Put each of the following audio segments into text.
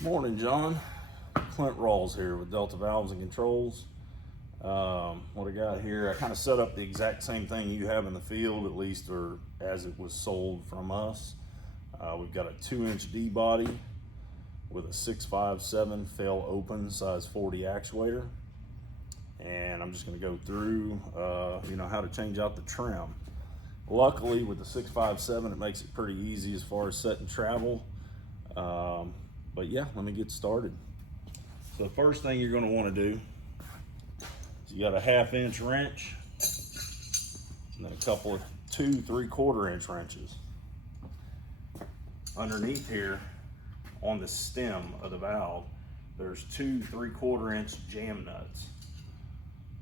Morning, John. Clint Rawls here with Delta Valves and Controls. What I got here, I kind of set up the exact same thing you have in the field, at least, or as it was sold from us. We've got a 2-inch D body with a 657 fail open size 40 actuator. And I'm just going to go through, how to change out the trim. Luckily, with the 657, it makes it pretty easy as far as setting travel. But yeah, let me get started. So the first thing you're going to want to do is you got a 1/2 inch wrench and then a couple of 2 3/4 inch wrenches. Underneath here on the stem of the valve, there's 2 3/4 inch jam nuts.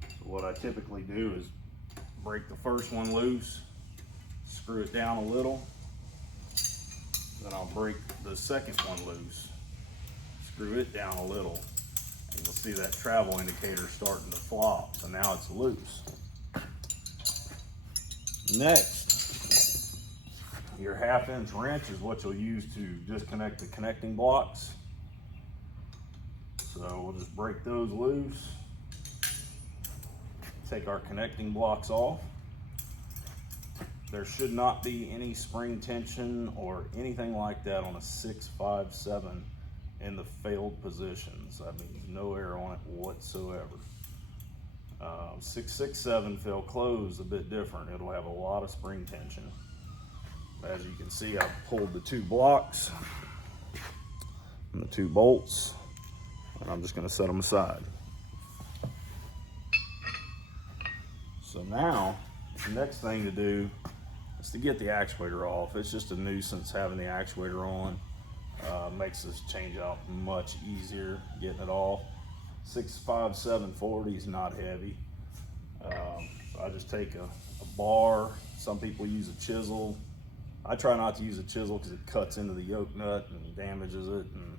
So what I typically do is break the first one loose, screw it down a little, then I'll break the second one loose, screw it down a little, and you'll see that travel indicator starting to flop. So now it's loose. Next, your 1/2 inch wrench is what you'll use to disconnect the connecting blocks. So we'll just break those loose, take our connecting blocks off. There should not be any spring tension or anything like that on a 657 in the failed positions. That means no air on it whatsoever. 667 fail closed, a bit different. It'll have a lot of spring tension. As you can see, I've pulled the 2 blocks and the 2 bolts, and I'm just going to set them aside. So now, the next thing to do is to get the actuator off. It's just a nuisance having the actuator on. Makes this change out much easier getting it off. 65740 is not heavy. So I just take a bar. Some people use a chisel. I try not to use a chisel because it cuts into the yoke nut and damages it. And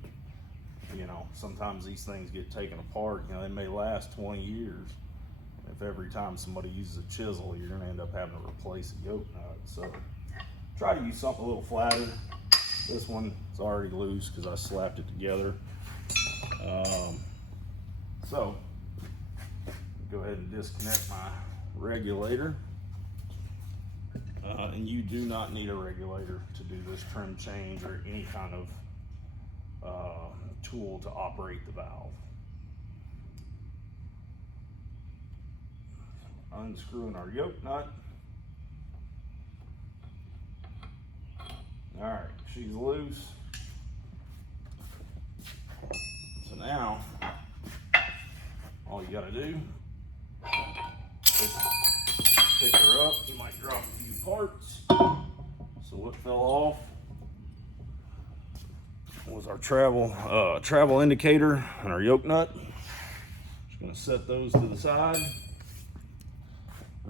sometimes these things get taken apart. They may last 20 years. If every time somebody uses a chisel, you're going to end up having to replace a yoke nut. So try to use something a little flatter. This one is already loose because I slapped it together. So go ahead and disconnect my regulator. And you do not need a regulator to do this trim change or any kind of tool to operate the valve. Unscrewing our yoke nut. All right, she's loose. So now, all you gotta do is pick her up. You might drop a few parts. So what fell off was our travel indicator and our yoke nut. Just gonna set those to the side.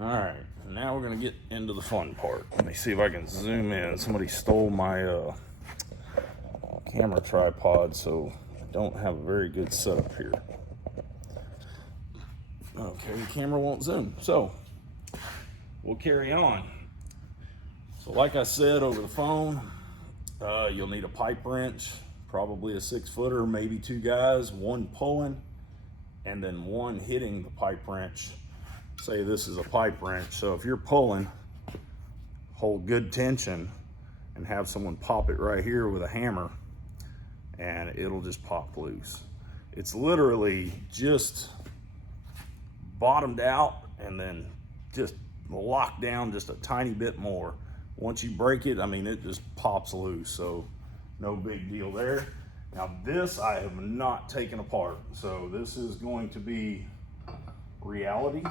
All right, now we're gonna get into the fun part. Let me see if I can zoom in. Somebody stole my camera tripod, so I don't have a very good setup here. Okay, the camera won't zoom, so we'll carry on. So like I said over the phone, you'll need a pipe wrench, probably a 6-footer, maybe 2 guys, one pulling, and then one hitting the pipe wrench. Say this is a pipe wrench, so if you're pulling, hold good tension and have someone pop it right here with a hammer and it'll just pop loose. It's literally just bottomed out and then just locked down just a tiny bit more. Once you break it, it just pops loose, so no big deal there. Now this I have not taken apart, so this is going to be reality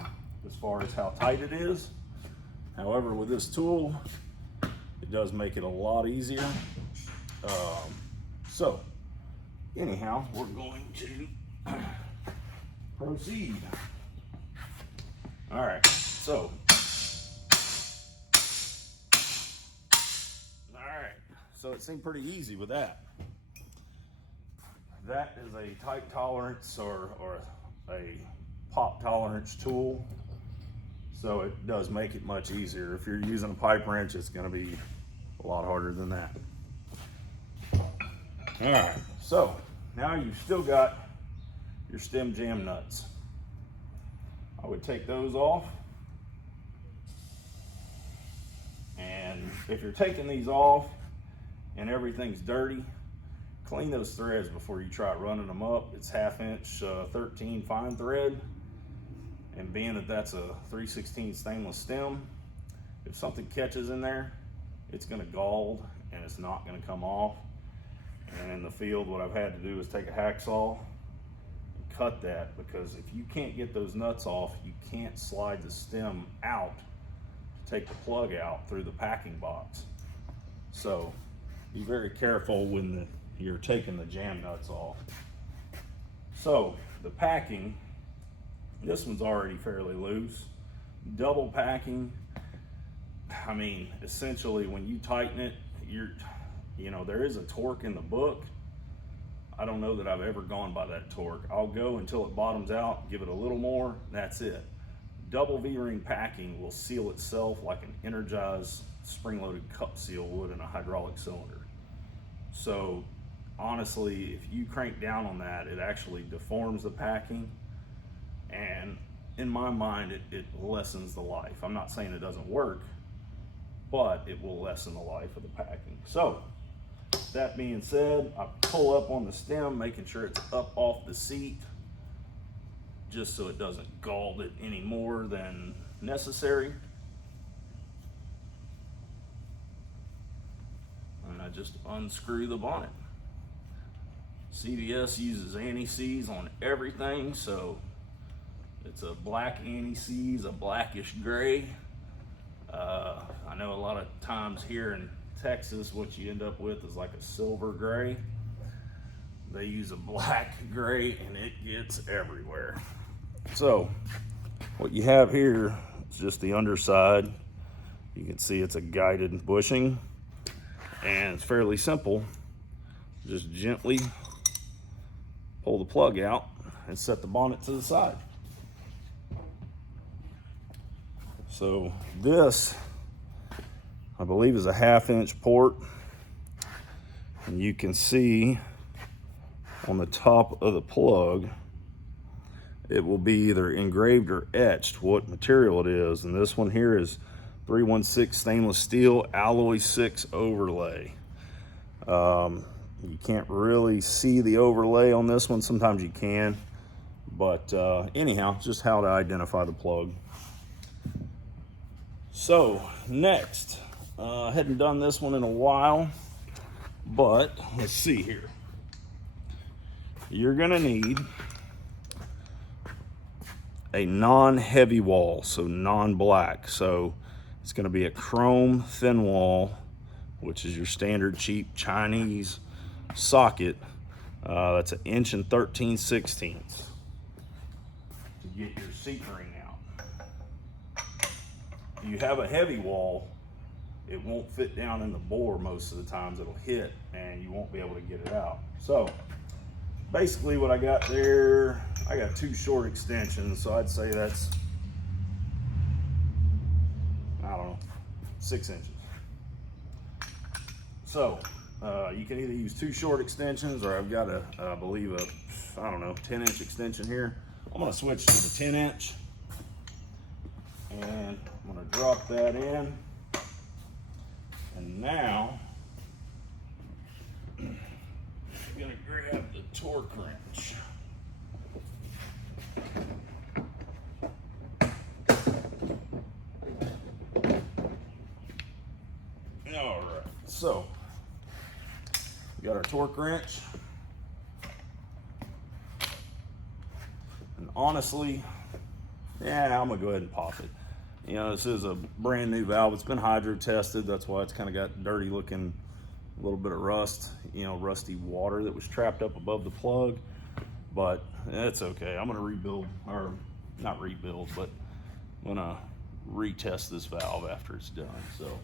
as far as how tight it is. However, with this tool, it does make it a lot easier. So anyhow, we're going to proceed. All right, so it seemed pretty easy with that. That is a tight tolerance or a pop tolerance tool. So it does make it much easier. If you're using a pipe wrench, it's gonna be a lot harder than that. All right, so now you've still got your stem jam nuts. I would take those off. And if you're taking these off and everything's dirty, clean those threads before you try running them up. It's 1/2 inch 13 fine thread. And being that that's a 3/16 stainless stem, if something catches in there, it's gonna gall and it's not gonna come off. And in the field, what I've had to do is take a hacksaw and cut that, because if you can't get those nuts off, you can't slide the stem out to take the plug out through the packing box. So be very careful when you're taking the jam nuts off. So the packing, this one's already fairly loose. Double packing, I mean, essentially when you tighten it, there is a torque in the book. I don't know that I've ever gone by that torque. I'll go until it bottoms out, give it a little more, that's it. Double V-ring packing will seal itself like an energized spring-loaded cup seal would in a hydraulic cylinder. So honestly, if you crank down on that, it actually deforms the packing, and in my mind, it lessens the life. I'm not saying it doesn't work, but it will lessen the life of the packing. So that being said, I pull up on the stem, making sure it's up off the seat, just so it doesn't gall it any more than necessary. And I just unscrew the bonnet. CVS uses anti-seize on everything, so it's a black anti-seize, a blackish gray. I know a lot of times here in Texas, what you end up with is like a silver gray. They use a black gray and it gets everywhere. So what you have here is just the underside. You can see it's a guided bushing, and it's fairly simple. Just gently pull the plug out and set the bonnet to the side. So this, I believe, is a 1/2 inch port, and you can see on the top of the plug, it will be either engraved or etched what material it is. And this one here is 316 stainless steel alloy 6 overlay. You can't really see the overlay on this one. Sometimes you can, but anyhow, just how to identify the plug. So next, I hadn't done this one in a while, but let's see here. You're gonna need a non-heavy wall, so non-black. So it's gonna be a chrome thin wall, which is your standard cheap Chinese socket. That's 1 inch and 13/16 to get your seat ring out. If you have a heavy wall, it won't fit down in the bore most of the times. It'll hit and you won't be able to get it out. So basically what I got there, I got 2 short extensions, so I'd say that's, I don't know, 6 inches. So you can either use 2 short extensions, or I've got I believe a 10-inch extension here. I'm gonna switch to the 10-inch, and I'm gonna drop that in. And now I'm gonna grab the torque wrench. All right, so we got our torque wrench. And honestly, yeah, I'm gonna go ahead and pop it. You know, this is a brand new valve. It's been hydro tested. That's why it's kind of got dirty looking, a little bit of rust, rusty water that was trapped up above the plug, but it's okay. I'm gonna rebuild, or not rebuild, but I'm gonna retest this valve after it's done, so.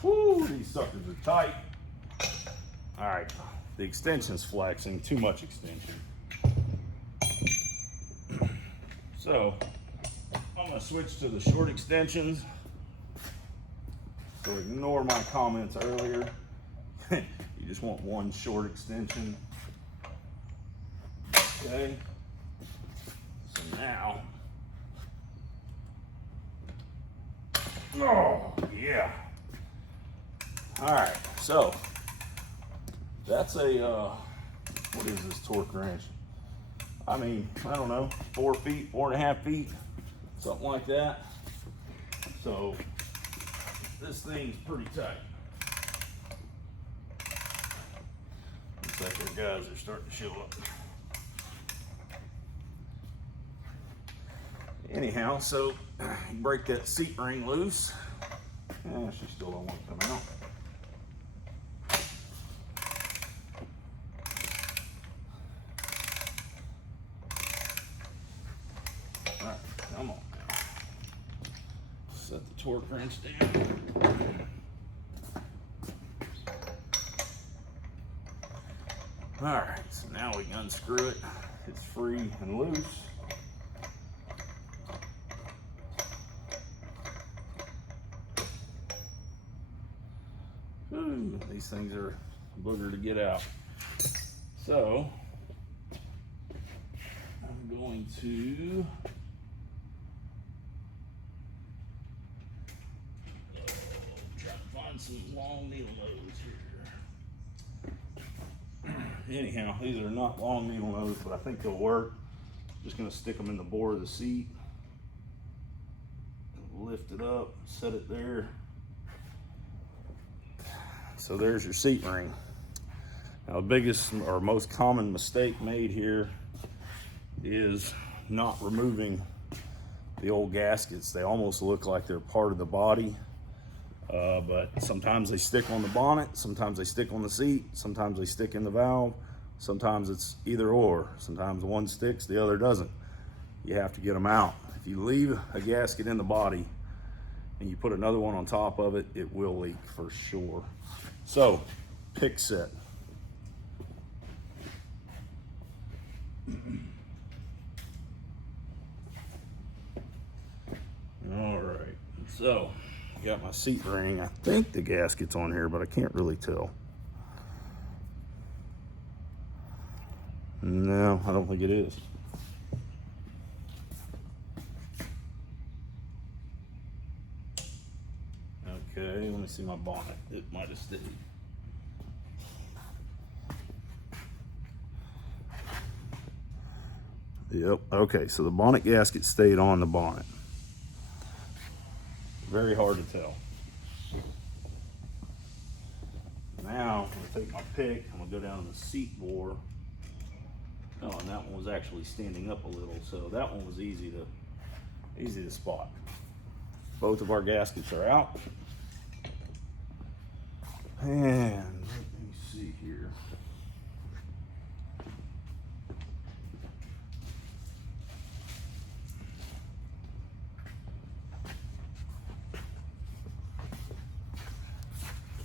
Whew, these suckers are tight. All right, the extension's flexing, too much extension. So I'm gonna switch to the short extensions. So ignore my comments earlier. You just want one short extension. Okay, so now, oh yeah. All right, so that's a, what is this torque wrench? I mean, I don't know, 4 feet, 4.5 feet, something like that. So this thing's pretty tight. Looks like our guys are starting to show up. Anyhow, so you break that seat ring loose. She still don't want to come out. All right, come on now. Set the torque wrench down. All right, so now we can unscrew it. It's free and loose. Ooh, these things are a booger to get out. So I'm going to try to find some long needle nose here. Anyhow, these are not long needle nose, but I think they'll work. Just gonna stick them in the bore of the seat. Lift it up, set it there. So there's your seat ring. Now the biggest or most common mistake made here is not removing the old gaskets. They almost look like they're part of the body, but sometimes they stick on the bonnet, sometimes they stick on the seat, sometimes they stick in the valve, sometimes it's either or. Sometimes one sticks, the other doesn't. You have to get them out. If you leave a gasket in the body and you put another one on top of it, it will leak for sure. So, pick set. All right, so got my seat ring. I think the gasket's on here, but I can't really tell. No, I don't think it is. Okay, let me see my bonnet. It might have stayed. Yep, okay, so the bonnet gasket stayed on the bonnet. Very hard to tell. Now, I'm gonna take my pick, I'm gonna go down to the seat bore. Oh, and that one was actually standing up a little, so that one was easy to spot. Both of our gaskets are out. And let me see here.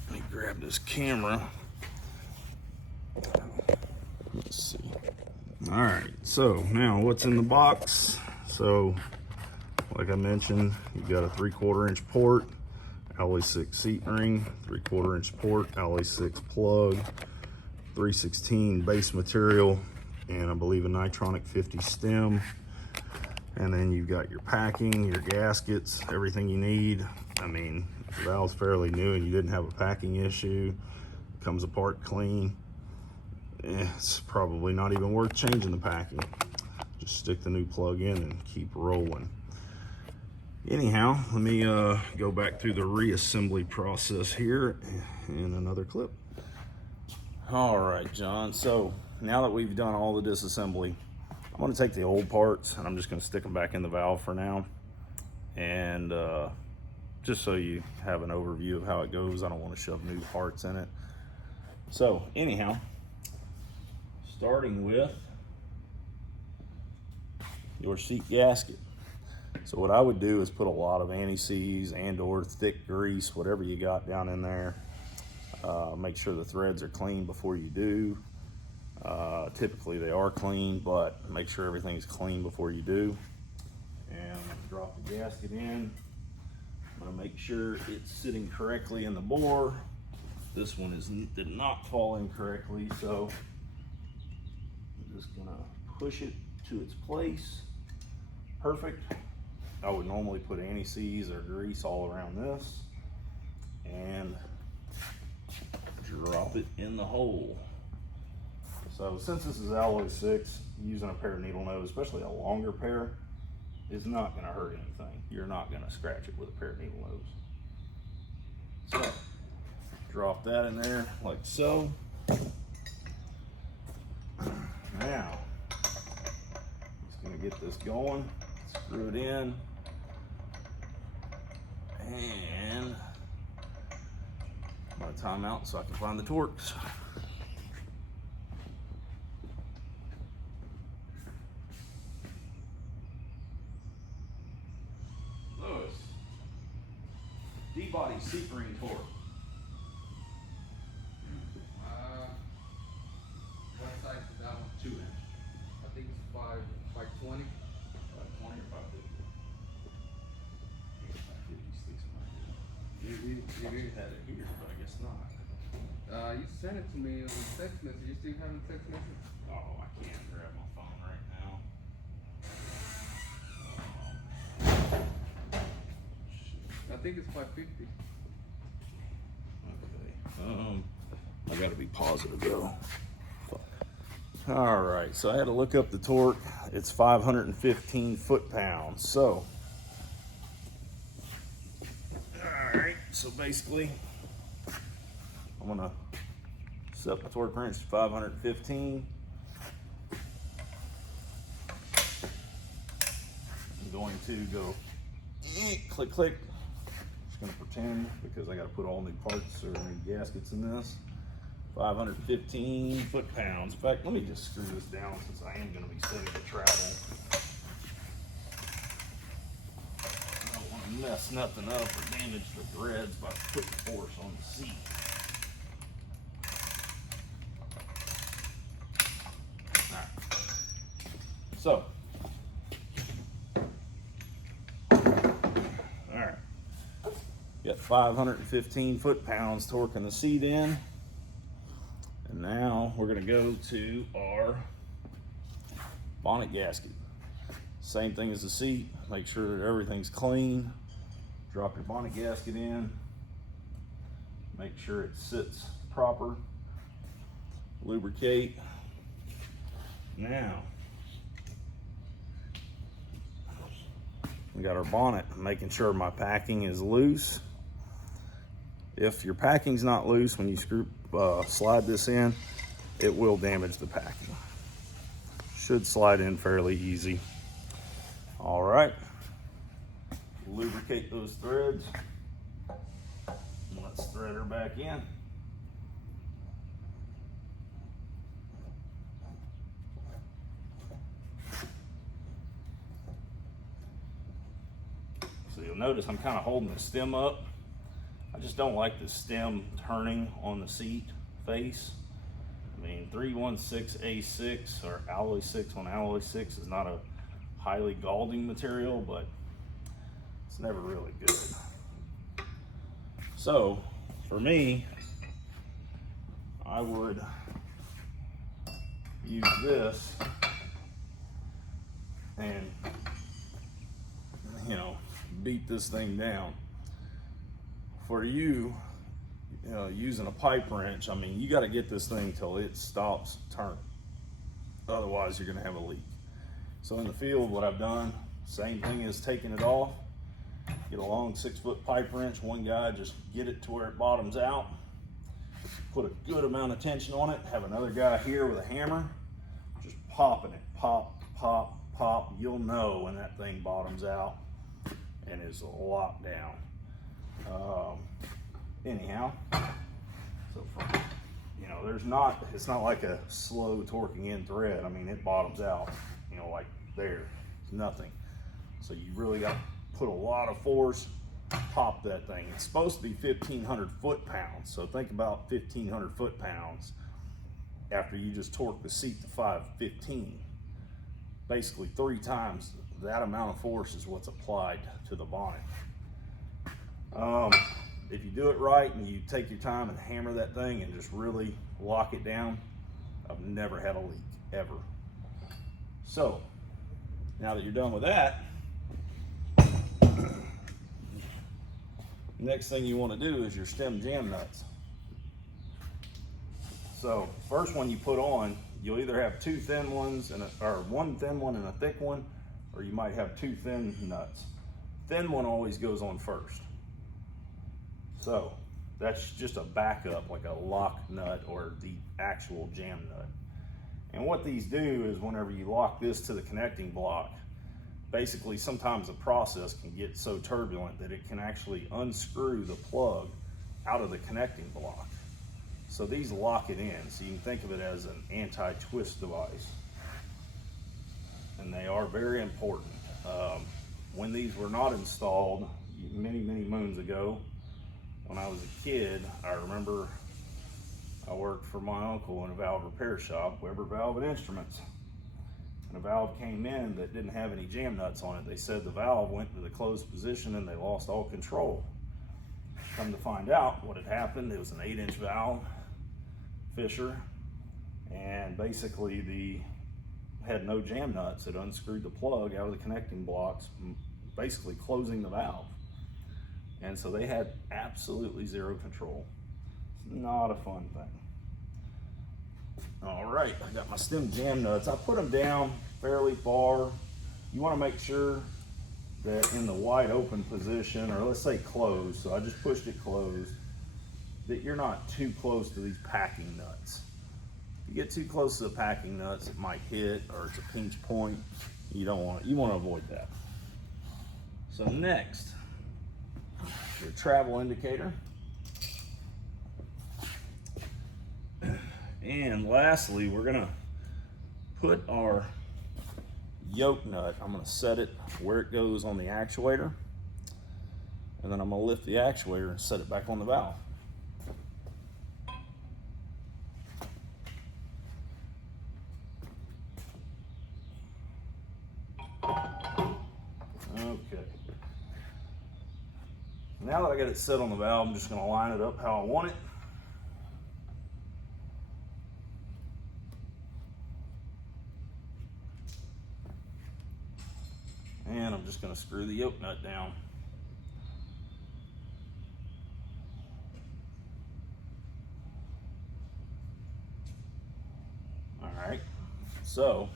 Let me grab this camera. Let's see. All right, so now what's in the box? So, like I mentioned, you've got a 3/4 inch port, Alloy 6 seat ring, 3/4 inch port, Alloy 6 plug, 316 base material, and I believe a Nitronic 50 stem. And then you've got your packing, your gaskets, everything you need. I mean, the valve's fairly new and you didn't have a packing issue. It comes apart clean. It's probably not even worth changing the packing. Just stick the new plug in and keep rolling. Anyhow, let me go back through the reassembly process here in another clip. All right, John, so now that we've done all the disassembly, I'm gonna take the old parts and I'm just gonna stick them back in the valve for now. And just so you have an overview of how it goes, I don't wanna shove new parts in it. So anyhow, starting with your seat gasket. So what I would do is put a lot of anti-seize and or thick grease, whatever you got down in there. Make sure the threads are clean before you do. Typically they are clean, but make sure everything's clean before you do. And I'm gonna drop the gasket in. I'm gonna make sure it's sitting correctly in the bore. This one did not fall in correctly, so I'm just gonna push it to its place. Perfect. I would normally put anti-seize or grease all around this and drop it in the hole. So since this is alloy 6, using a pair of needle nose, especially a longer pair, is not going to hurt anything. You're not going to scratch it with a pair of needle nose. So drop that in there like so. Now just going to get this going, screw it in, and I'm going to time out so I can find the Torx. D-body seat ring torque. What size is that one? 2 inch. I think it's 520. 520 or 550? 550 sticks in my head. You had it here, but I guess not. You sent it to me on text message. You still having text message? Oh, I can't grab my phone right now. I think it's 550. Okay. I gotta be positive though. All right, so I had to look up the torque. It's 515 foot-pounds. So, all right, so basically, I'm gonna set the torque wrench to 515. I'm going to go click, click. Just gonna pretend because I gotta put all new parts or new gaskets in this. 515 foot-pounds. In fact, let me just screw this down since I am gonna be setting to travel. I don't wanna mess nothing up or damage the threads by putting force on the seat. All right. So, got 515 foot-pounds torquing the seat in. And now we're gonna go to our bonnet gasket. Same thing as the seat. Make sure that everything's clean. Drop your bonnet gasket in. Make sure it sits proper. Lubricate. Now, we got our bonnet, making sure my packing is loose. If your packing's not loose when you slide this in, it will damage the packing. Should slide in fairly easy. All right, lubricate those threads. And let's thread her back in. So you'll notice I'm kind of holding the stem up. I just don't like the stem turning on the seat face. I mean, 316A6 or alloy 6 on alloy 6 is not a highly galding material, but it's never really good. So for me, I would use this and, beat this thing down. For you, using a pipe wrench, I mean, you got to get this thing till it stops turning. Otherwise, you're going to have a leak. So in the field, what I've done, same thing as taking it off. Get a long 6-foot pipe wrench. One guy, just get it to where it bottoms out. Put a good amount of tension on it. Have another guy here with a hammer, just popping it. Pop, pop, pop. You'll know when that thing bottoms out and is locked down. Anyhow, so from, it's not like a slow torquing in thread. I mean, it bottoms out, like there, it's nothing. So you really got to put a lot of force, pop that thing. It's supposed to be 1,500 foot-pounds. So think about 1,500 foot-pounds after you just torque the seat to 515. Basically 3 times that amount of force is what's applied to the bonnet. if you do it right and you take your time and hammer that thing and just really lock it down, I've never had a leak, ever. So, now that you're done with that, next thing you want to do is your stem jam nuts. So, first one you put on, you'll either have two thin ones or one thin one and a thick one, or you might have two thin nuts. Thin one always goes on first. So that's just a backup, like a lock nut or the actual jam nut. And what these do is whenever you lock this to the connecting block, basically sometimes the process can get so turbulent that it can actually unscrew the plug out of the connecting block. So these lock it in, so you can think of it as an anti-twist device. And they are very important. When these were not installed many moons ago, when I was a kid, I remember I worked for my uncle in a valve repair shop, Weber Valve and Instruments. And a valve came in that didn't have any jam nuts on it. They said the valve went to the closed position and they lost all control. Come to find out what had happened, it was an 8-inch valve, Fisher, and basically had no jam nuts. It unscrewed the plug out of the connecting blocks, basically closing the valve. And so they had absolutely zero control. It's not a fun thing. All right, I got my stem jam nuts. I put them down fairly far. You want to make sure that in the wide open position, or let's say closed, so I just pushed it closed, that you're not too close to these packing nuts. If you get too close to the packing nuts, it might hit, or it's a pinch point. You don't want it. You want to avoid that. So next, your travel indicator. And lastly, we're gonna put our yoke nut, I'm gonna set it where it goes on the actuator, and then I'm gonna lift the actuator and set it back on the valve. Okay. Now that I got it set on the valve, I'm just gonna line it up how I want it. And I'm just gonna screw the yoke nut down. All right, so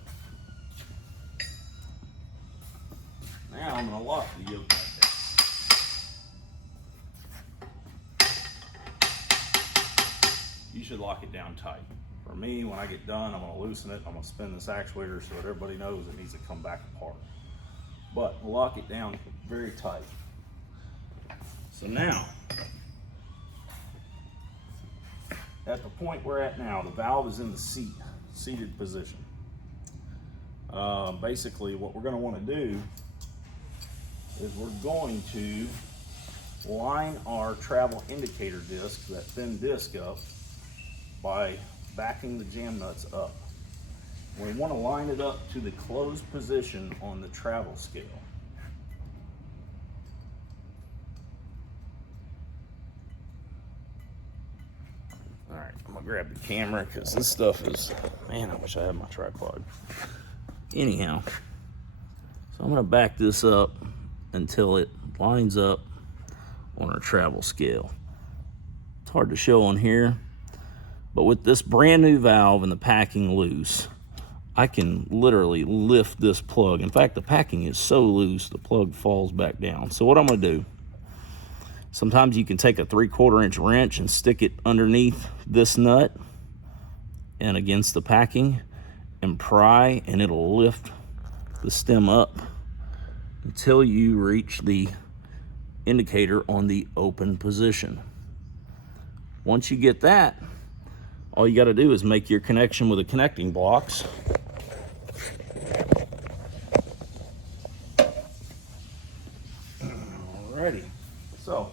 now I'm gonna lock the yoke nut down. You should lock it down tight. For me, when I get done, I'm gonna loosen it. I'm gonna spin this actuator so that everybody knows it needs to come back apart. But lock it down very tight. So now, at the point we're at now, the valve is in the seated position. Basically, what we're going to want to do is we're going to line our travel indicator disc, that thin disc, up by backing the jam nuts up. We want to line it up to the closed position on the travel scale. All right, I'm gonna grab the camera because this stuff is, man, I wish I had my tripod. Anyhow, so I'm gonna back this up until it lines up on our travel scale. It's hard to show on here, but with this brand new valve and the packing loose, I can literally lift this plug. In fact, the packing is so loose, the plug falls back down. So what I'm gonna do, sometimes you can take a 3/4 inch wrench and stick it underneath this nut and against the packing and pry, and it'll lift the stem up until you reach the indicator on the open position. Once you get that, all you gotta do is make your connection with the connecting blocks. Alrighty, so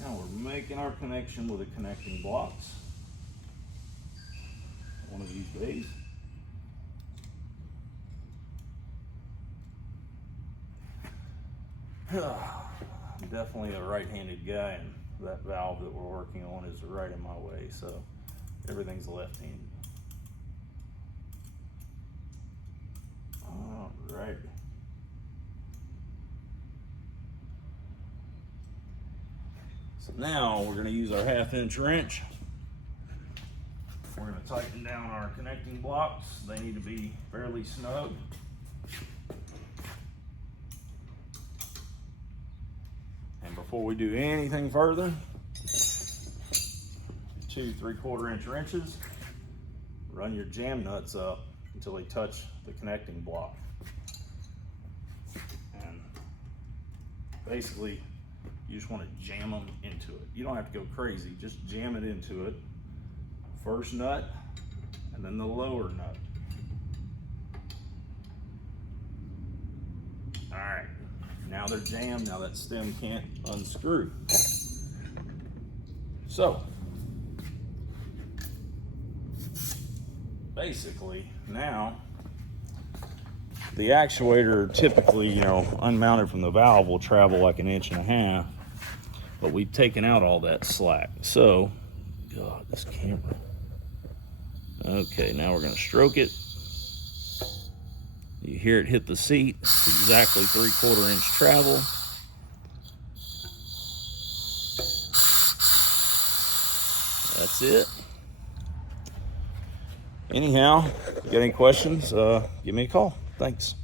now we're making our connection with the connecting blocks. One of these days. I'm definitely a right-handed guy, and that valve that we're working on is right in my way, so everything's left-handed. All right. So now we're going to use our 1/2-inch wrench. We're going to tighten down our connecting blocks. They need to be fairly snug. And before we do anything further, 2 3/4-inch wrenches, run your jam nuts up until they touch the connecting block. And basically, you just want to jam them into it. You don't have to go crazy, just jam it into it. First nut, and then the lower nut. All right, now they're jammed, now that stem can't unscrew. So, basically, now, the actuator typically, you know, unmounted from the valve will travel like 1.5 inches, but we've taken out all that slack. So, God, this camera. Okay, now we're gonna stroke it. You hear it hit the seat. It's exactly 3/4-inch travel. That's it. Anyhow, if you got any questions, give me a call. Thanks.